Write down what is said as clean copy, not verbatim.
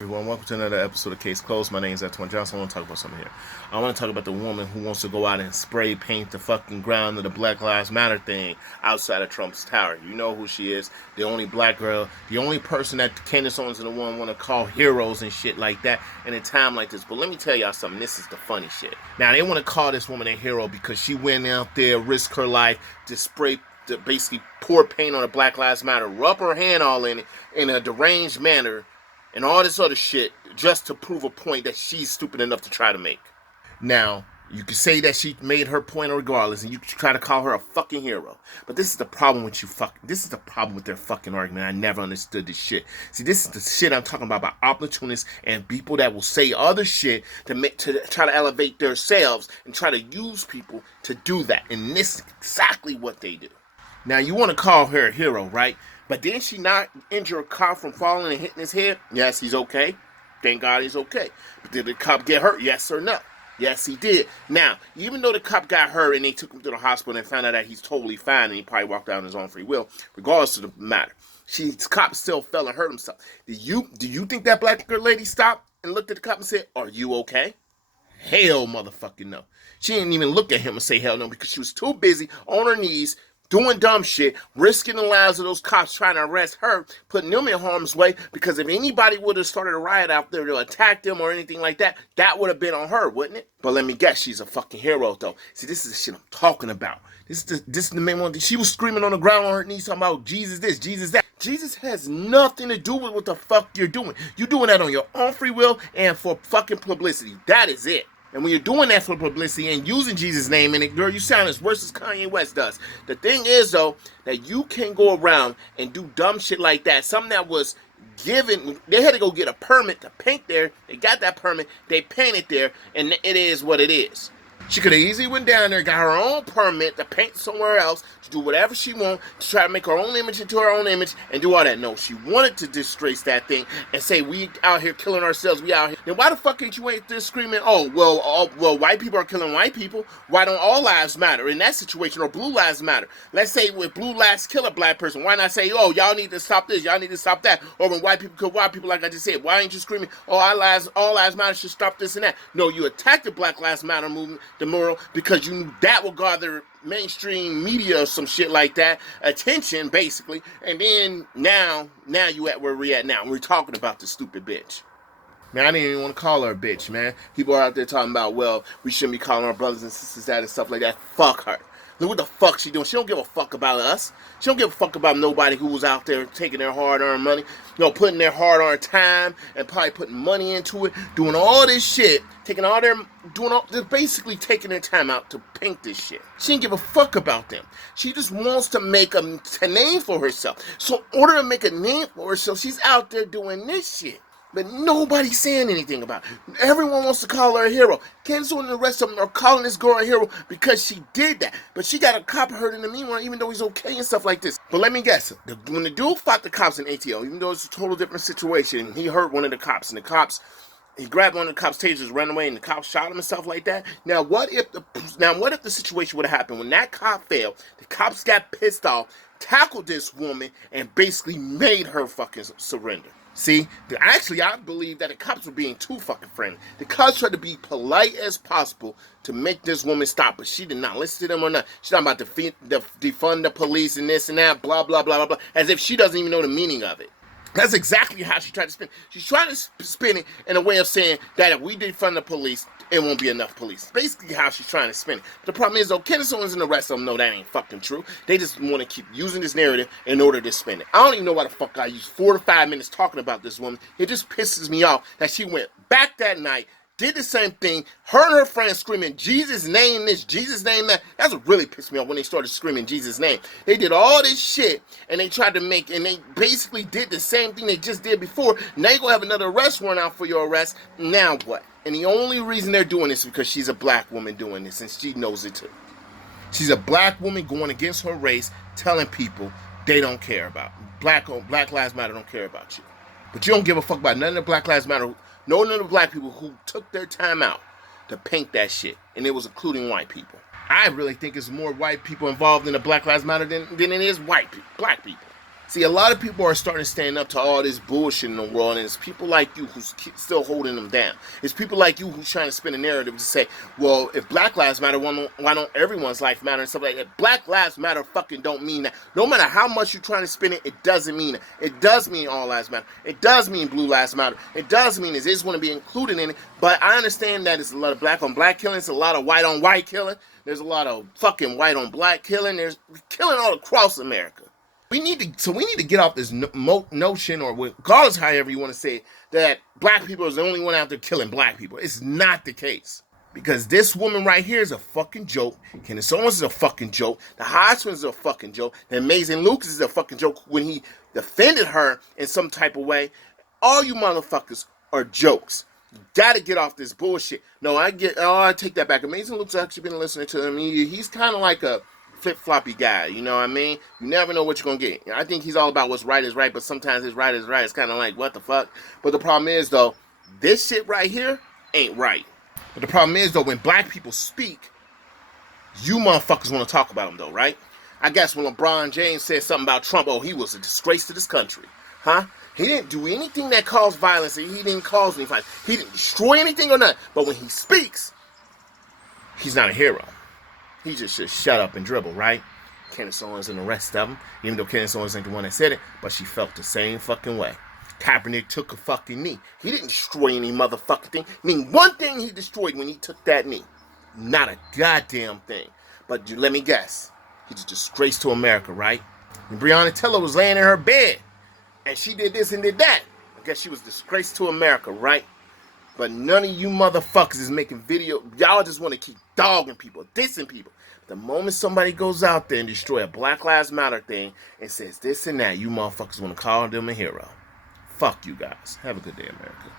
Everyone, welcome to another episode of Case Closed. My name is Antoine Johnson. I want to talk about something here. I want to talk about the woman who wants to go out and spray paint the fucking ground of the Black Lives Matter thing outside of Trump's tower. You know who she is. The only black girl, the only person that Candice Owens and the one want to call heroes and shit like that in a time like this. But let me tell y'all something. This is the funny shit. Now, they want to call this woman a hero because she went out there, risked her life to spray, to basically pour paint on the Black Lives Matter, rub her hand all in it in a deranged manner, and all this other shit just to prove a point that she's stupid enough to try to make. Now, you can say that she made her point regardless, and you try to call her a fucking hero. But this is the problem with this is the problem with their fucking argument. I never understood this shit. See, this is the shit I'm talking about opportunists and people that will say other shit to try to elevate themselves and try to use people to do that. And this is exactly what they do. Now, you want to call her a hero, right? But didn't she not injure a cop from falling and hitting his head? Yes, he's okay. Thank God he's okay. But did the cop get hurt? Yes or no? Yes, he did. Now, even though the cop got hurt and they took him to the hospital and found out that he's totally fine and he probably walked out on his own free will, regardless of the matter, the cop still fell and hurt himself. Do you think that black girl lady stopped and looked at the cop and said, "Are you okay?" Hell motherfucking no. She didn't even look at him and say hell no because she was too busy on her knees doing dumb shit, risking the lives of those cops trying to arrest her, putting them in harm's way, because if anybody would have started a riot out there to attack them or anything like that, that would have been on her, wouldn't it? But let me guess, she's a fucking hero, though. See, this is the shit I'm talking about. This is the main one. She was screaming on the ground on her knees talking about Jesus this, Jesus that. Jesus has nothing to do with what the fuck you're doing. You're doing that on your own free will and for fucking publicity. That is it. And when you're doing that for publicity and using Jesus' name in it, girl, you sound as worse as Kanye West does. The thing is, though, that you can go around and do dumb shit like that. Something that was given, they had to go get a permit to paint there. They got that permit, they painted there, and it is what it is. She could have easily went down there, got her own permit to paint somewhere else, to do whatever she wanted, to try to make her own image into her own image, and do all that. No, she wanted to disgrace that thing and say, we out here killing ourselves, we out here. Then why the fuck ain't you out there screaming, oh, well, white people are killing white people. Why don't all lives matter in that situation, or blue lives matter? Let's say with blue lives kill a black person, why not say, oh, y'all need to stop this, y'all need to stop that? Or when white people kill white people, like I just said, why ain't you screaming, oh, all lives matter, should stop this and that? No, you attacked the Black Lives Matter movement, the mural, because you knew that would gather mainstream media or some shit like that, attention basically, and then now you at where we at now. We're talking about the stupid bitch. Man, I didn't even want to call her a bitch, man. People are out there talking about, well, we shouldn't be calling our brothers and sisters that and stuff like that. Fuck her. Look what the fuck she doing. She don't give a fuck about us. She don't give a fuck about nobody who was out there taking their hard-earned money, putting their hard-earned time and probably putting money into it, doing all this shit, basically taking their time out to paint this shit. She didn't give a fuck about them. She just wants to make a name for herself. So in order to make a name for herself, she's out there doing this shit. But nobody's saying anything about it. Everyone wants to call her a hero. Candice Owen and the rest of them are calling this girl a hero because she did that. But she got a cop hurt in the meanwhile, even though he's okay and stuff like this. But let me guess. When the dude fought the cops in ATL, even though it's a total different situation, he hurt one of the cops. And he grabbed one of the cops' tasers, ran away, and the cops shot him and stuff like that. Now, what if the situation would have happened when that cop failed? The cops got pissed off, tackled this woman, and basically made her fucking surrender. See, actually, I believe that the cops were being too fucking friendly. The cops tried to be polite as possible to make this woman stop, but she did not listen to them or not. She's talking about defund the police and this and that, blah, blah, blah, blah, blah, as if she doesn't even know the meaning of it. That's exactly how she tried to spin it. She's trying to spin it in a way of saying that if we defund the police, it won't be enough police. Basically how she's trying to spin it. But the problem is, though, Candice Owens and the rest of them know that ain't fucking true. They just want to keep using this narrative in order to spin it. I don't even know why the fuck I used 4 to 5 minutes talking about this woman. It just pisses me off that she went back that night, did the same thing, her and her friends screaming, Jesus name this, Jesus name that. That's what really pissed me off when they started screaming Jesus name. They did all this shit, and they tried to and they basically did the same thing they just did before. Now you're going to have another arrest warrant out for your arrest. Now what? And the only reason they're doing this is because she's a black woman doing this, and she knows it too. She's a black woman going against her race, telling people they don't care about. Black Lives Matter don't care about you. But you don't give a fuck about none of the Black Lives Matter. None of the black people who took their time out to paint that shit. And it was including white people. I really think it's more white people involved in the Black Lives Matter than it is black people. See, a lot of people are starting to stand up to all this bullshit in the world, and it's people like you who's still holding them down. It's people like you who's trying to spin a narrative to say, well, if Black Lives Matter, why don't everyone's life matter and stuff like that? Black Lives Matter fucking don't mean that. No matter how much you're trying to spin it, it doesn't mean it. It does mean all lives matter. It does mean blue lives matter. It does mean it's going to be included in it, but I understand that it's a lot of black on black killing, it's a lot of white on white killing, there's a lot of fucking white on black killing, there's killing all across America. We need to get off this notion, or regardless however you want to say it, that black people is the only one out there killing black people. It's not the case. Because this woman right here is a fucking joke. Candice Owens is a fucking joke. The Hodgson is a fucking joke. The Amazing Lucas is a fucking joke when he defended her in some type of way. All you motherfuckers are jokes. You gotta get off this bullshit. No, I take that back. Amazing Lucas, I've actually been listening to him. He's kind of like a flip-floppy guy, you know what I mean? You never know what you're gonna get. I think he's all about what's right is right, but sometimes his right is right. It's kind of like, what the fuck? But the problem is, though, this shit right here ain't right. But the problem is, though, when black people speak, you motherfuckers want to talk about them, though, right? I guess when LeBron James said something about Trump, oh, he was a disgrace to this country. Huh? He didn't do anything that caused violence. He didn't cause any violence. He didn't destroy anything or nothing. But when he speaks, he's not a hero. He just should shut up and dribble, right? Candice Owens and the rest of them, even though Candice Owens ain't the one that said it, but she felt the same fucking way. Kaepernick took a fucking knee. He didn't destroy any motherfucking thing. I mean, one thing he destroyed when he took that knee. Not a goddamn thing. But let me guess. He's a disgrace to America, right? And Breonna Taylor was laying in her bed, and she did this and did that. I guess she was a disgrace to America, right? But none of you motherfuckers is making video. Y'all just want to keep dogging people, dissing people. The moment somebody goes out there and destroy a Black Lives Matter thing and says this and that, you motherfuckers want to call them a hero. Fuck you guys. Have a good day, America.